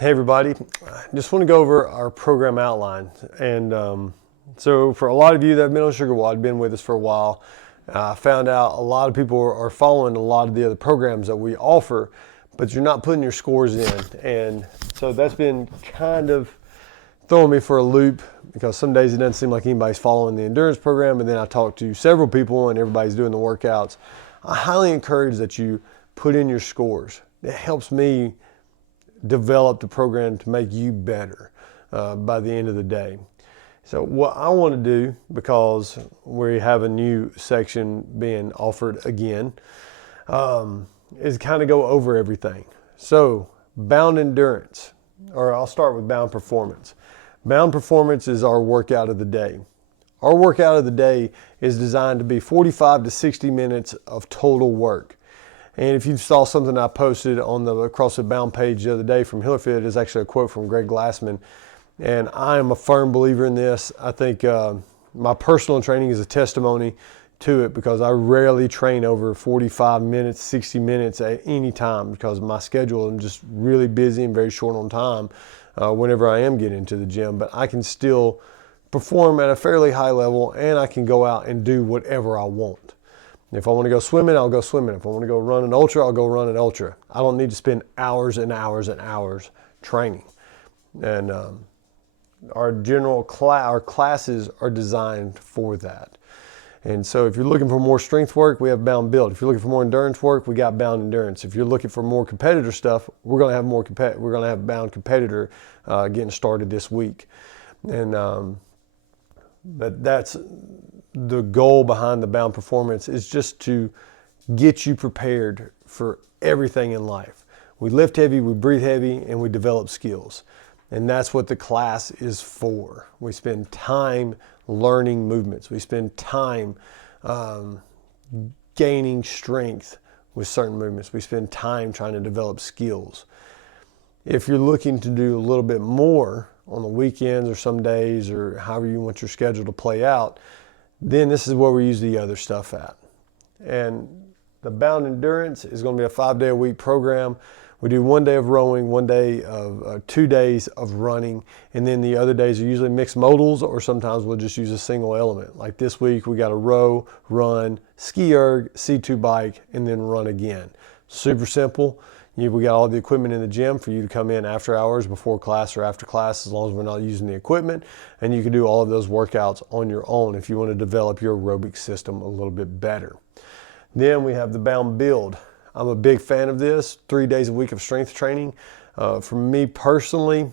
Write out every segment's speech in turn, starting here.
Hey everybody, just want to go over our program outline. And so for a lot of you that have been on SugarWOD, been with us for a while, I found out a lot of people are following a lot of the other programs that we offer, but you're not putting your scores in. And so that's been kind of throwing me for a loop, because some days it doesn't seem like anybody's following the endurance program, and then I talk to several people and everybody's doing the workouts. I highly encourage that you put in your scores. It helps me develop the program to make you better by the end of the day. So what I want to do, because we have a new section being offered again, is kind of go over everything. So bound endurance, or I'll start with bound performance. Bound performance is our workout of the day. Our workout of the day is designed to be 45 to 60 minutes of total work. And if you saw something I posted on the CrossFit Bound page the other day from Hillerfit, is actually a quote from Greg Glassman. And I am a firm believer in this. I think my personal training is a testimony to it, because I rarely train over 45 minutes, 60 minutes at any time, because my schedule, I'm just really busy and very short on time whenever I am getting into the gym. But I can still perform at a fairly high level, and I can go out and do whatever I want. If I want to go swimming, I'll go swimming. If I want to go run an ultra, I'll go run an ultra. I don't need to spend hours and hours and hours training. And our classes are designed for that. And so if you're looking for more strength work, we have Bound Build. If you're looking for more endurance work, we got Bound Endurance. If you're looking for more competitor stuff, we're going to have Bound Competitor getting started this week. And but that's the goal behind the Bound Performance, is just to get you prepared for everything in life. We lift heavy, we breathe heavy, and we develop skills. And that's what the class is for. We spend time learning movements. We spend time gaining strength with certain movements. We spend time trying to develop skills. If you're looking to do a little bit more on the weekends or some days, or however you want your schedule to play out, then this is where we use the other stuff at. And the Bound Endurance is going to be a 5-day-a-week program. We do 1 day of rowing, 2 days of running, and then the other days are usually mixed modals, or sometimes we'll just use a single element. Like this week, we got a row, run, ski erg, C2 bike, and then run again. Super simple. We got all the equipment in the gym for you to come in after hours, before class, or after class, as long as we're not using the equipment. And you can do all of those workouts on your own if you want to develop your aerobic system a little bit better. Then we have the Bound Build. I'm a big fan of this, 3 days a week of strength training. For me personally,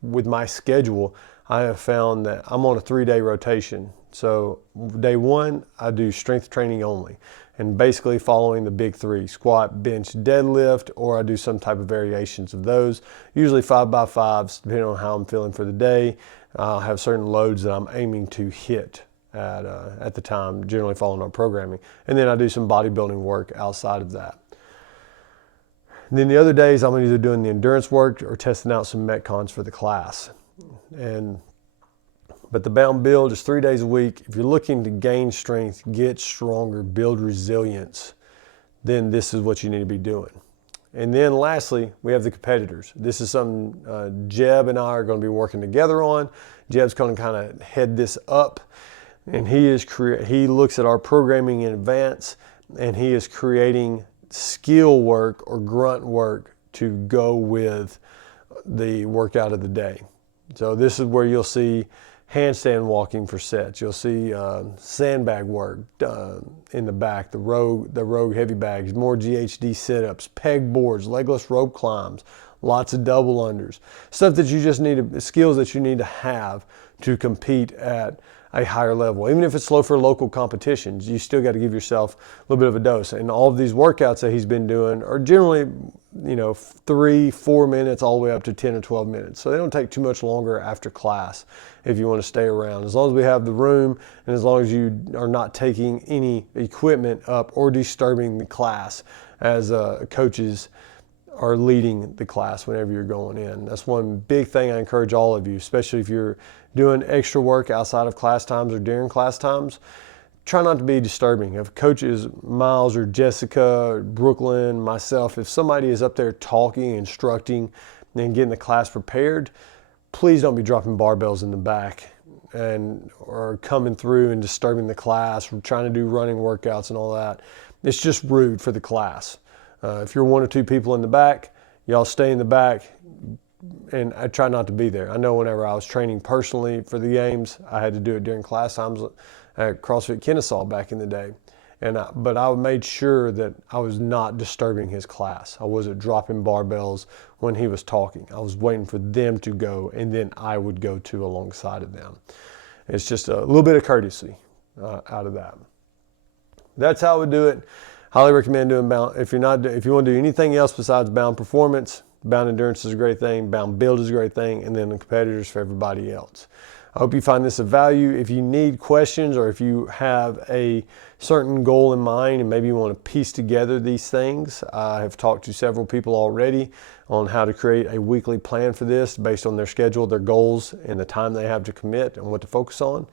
with my schedule, I have found that I'm on a 3-day rotation. So day one, I do strength training only, and basically following the big three: squat, bench, deadlift, or I do some type of variations of those, usually 5x5s, depending on how I'm feeling for the day. I'll have certain loads that I'm aiming to hit at the time, generally following our programming. And then I do some bodybuilding work outside of that. And then the other days, I'm either doing the endurance work or testing out some Metcons for the class. But the Bound Build is 3 days a week. If you're looking to gain strength, get stronger, build resilience, then this is what you need to be doing. And then lastly, we have the competitors. This is something Jeb and I are going to be working together on. Jeb's going to kind of head this up, and he looks at our programming in advance, and he is creating skill work or grunt work to go with the workout of the day. So this is where you'll see handstand walking for sets. You'll see sandbag work in the back, the Rogue heavy bags, more GHD sit-ups, peg boards, legless rope climbs, lots of double unders, stuff that you just need, skills that you need to have to compete at a higher level. Even if it's slow for local competitions, you still got to give yourself a little bit of a dose. And all of these workouts that he's been doing are generally, 3-4 minutes all the way up to 10 or 12 minutes. So they don't take too much longer after class if you want to stay around. As long as we have the room, and as long as you are not taking any equipment up or disturbing the class as coaches are leading the class whenever you're going in. That's one big thing I encourage all of you, especially if you're doing extra work outside of class times or during class times. Try not to be disturbing. If coaches, Miles or Jessica or Brooklyn, myself, if somebody is up there talking, instructing, and getting the class prepared, please don't be dropping barbells in the back or coming through and disturbing the class, or trying to do running workouts and all that. It's just rude for the class. If you're one or two people in the back, y'all stay in the back, and I try not to be there. I know whenever I was training personally for the games, I had to do it during class times at CrossFit Kennesaw back in the day. But I made sure that I was not disturbing his class. I wasn't dropping barbells when he was talking. I was waiting for them to go, and then I would go to alongside of them. It's just a little bit of courtesy out of that. That's how I would do it. Highly recommend doing bound. If you want to do anything else besides bound performance, bound endurance is a great thing, bound build is a great thing, and then the competitors for everybody else. I hope you find this of value. If you need questions, or if you have a certain goal in mind and maybe you want to piece together these things, I have talked to several people already on how to create a weekly plan for this based on their schedule, their goals, and the time they have to commit and what to focus on.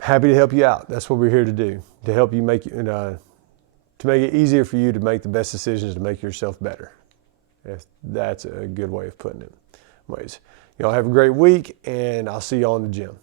Happy to help you out. That's what we're here to do, to help you to make it easier for you to make the best decisions to make yourself better. That's a good way of putting it. Anyways, y'all have a great week, and I'll see you all in the gym.